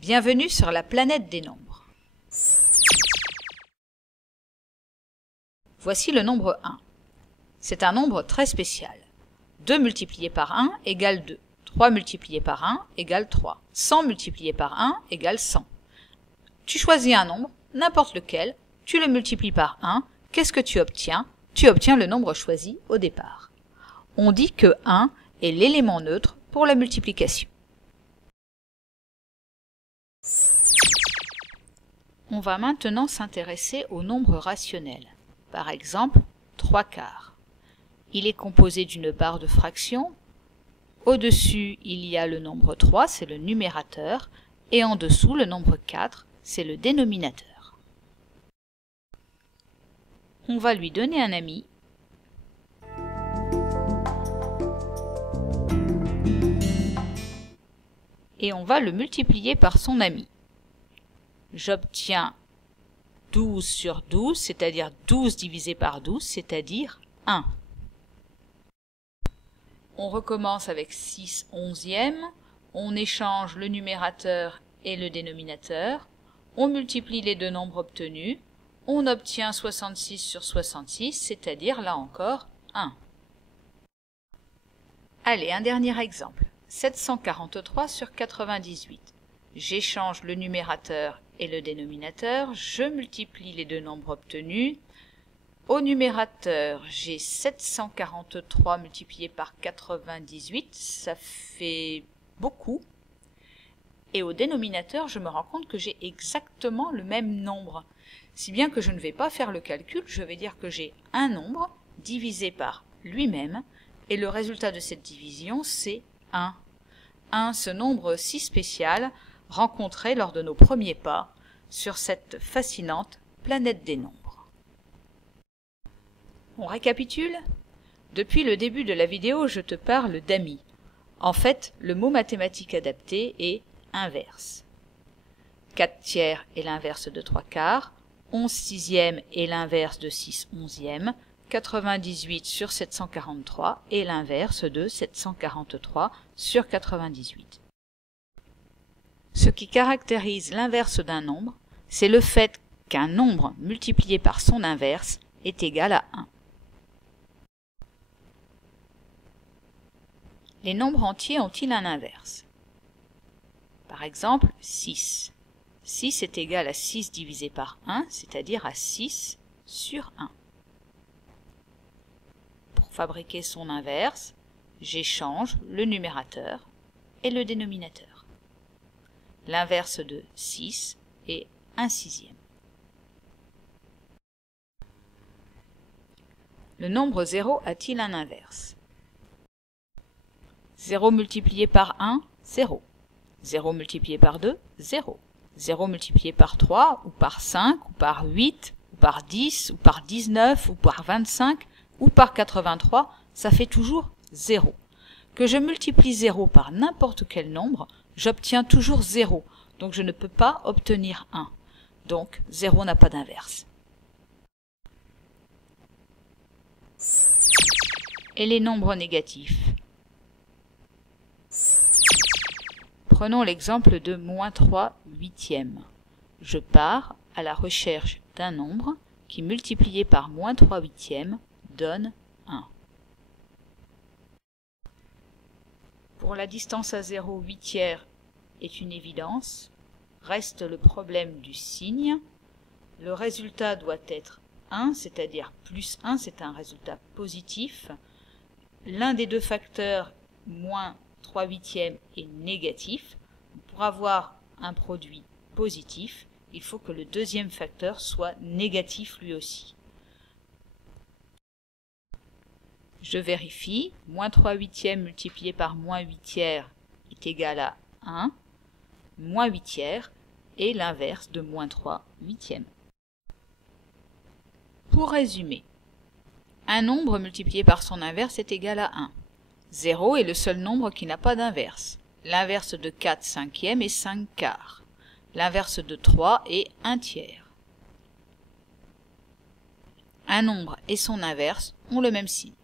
Bienvenue sur la planète des nombres. Voici le nombre 1. C'est un nombre très spécial. 2 multiplié par 1 égale 2. 3 multiplié par 1 égale 3. 100 multiplié par 1 égale 100. Tu choisis un nombre, n'importe lequel, tu le multiplies par 1, qu'est-ce que tu obtiens? Tu obtiens le nombre choisi au départ. On dit que 1 est l'élément neutre pour la multiplication. On va maintenant s'intéresser aux nombres rationnels. Par exemple, 3/4. Il est composé d'une barre de fraction. Au-dessus, il y a le nombre 3, c'est le numérateur, et en dessous, le nombre 4, c'est le dénominateur. On va lui donner un ami. Et on va le multiplier par son ami. J'obtiens 12 sur 12, c'est-à-dire 12 divisé par 12, c'est-à-dire 1. On recommence avec 6 onzièmes, on échange le numérateur et le dénominateur, on multiplie les deux nombres obtenus, on obtient 66 sur 66, c'est-à-dire là encore 1. Allez, un dernier exemple. 743 sur 98. J'échange le numérateur et le dénominateur, je multiplie les deux nombres obtenus. Au numérateur, j'ai 743 multiplié par 98, ça fait beaucoup. Et au dénominateur, je me rends compte que j'ai exactement le même nombre. Si bien que je ne vais pas faire le calcul, je vais dire que j'ai un nombre divisé par lui-même, et le résultat de cette division, c'est 1. 1, ce nombre si spécial, rencontré lors de nos premiers pas sur cette fascinante planète des nombres. On récapitule? Depuis le début de la vidéo, je te parle d'amis. En fait, le mot mathématique adapté est inverse. 4/3 est l'inverse de 3/4, 11/6 est l'inverse de 6 onzièmes, 98 sur 743 est l'inverse de 743 sur 98. Ce qui caractérise l'inverse d'un nombre, c'est le fait qu'un nombre multiplié par son inverse est égal à 1. Les nombres entiers ont-ils un inverse? Par exemple, 6. 6 est égal à 6 divisé par 1, c'est-à-dire à 6 sur 1. Pour fabriquer son inverse, j'échange le numérateur et le dénominateur. L'inverse de 6 est 1/6. Le nombre 0 a-t-il un inverse? 0 multiplié par 1, 0. 0 multiplié par 2, 0. 0 multiplié par 3, ou par 5, ou par 8, ou par 10, ou par 19, ou par 25, ou par 83, ça fait toujours 0. Que je multiplie 0 par n'importe quel nombre, j'obtiens toujours 0, donc je ne peux pas obtenir 1. Donc 0 n'a pas d'inverse. Et les nombres négatifs? Prenons l'exemple de -3/8. Je pars à la recherche d'un nombre qui multiplié par -3/8 donne 1. Pour la distance à 0, 8/3 est une évidence. Reste le problème du signe. Le résultat doit être 1, c'est-à-dire plus 1, c'est un résultat positif. L'un des deux facteurs, -3/8, est négatif. Pour avoir un produit positif, il faut que le deuxième facteur soit négatif lui aussi. Je vérifie, -3/8 multiplié par -8/3 est égal à 1, -8/3 est l'inverse de -3/8. Pour résumer, un nombre multiplié par son inverse est égal à 1. 0 est le seul nombre qui n'a pas d'inverse. L'inverse de 4/5 est 5/4. L'inverse de 3 est 1/3. Un nombre et son inverse ont le même signe.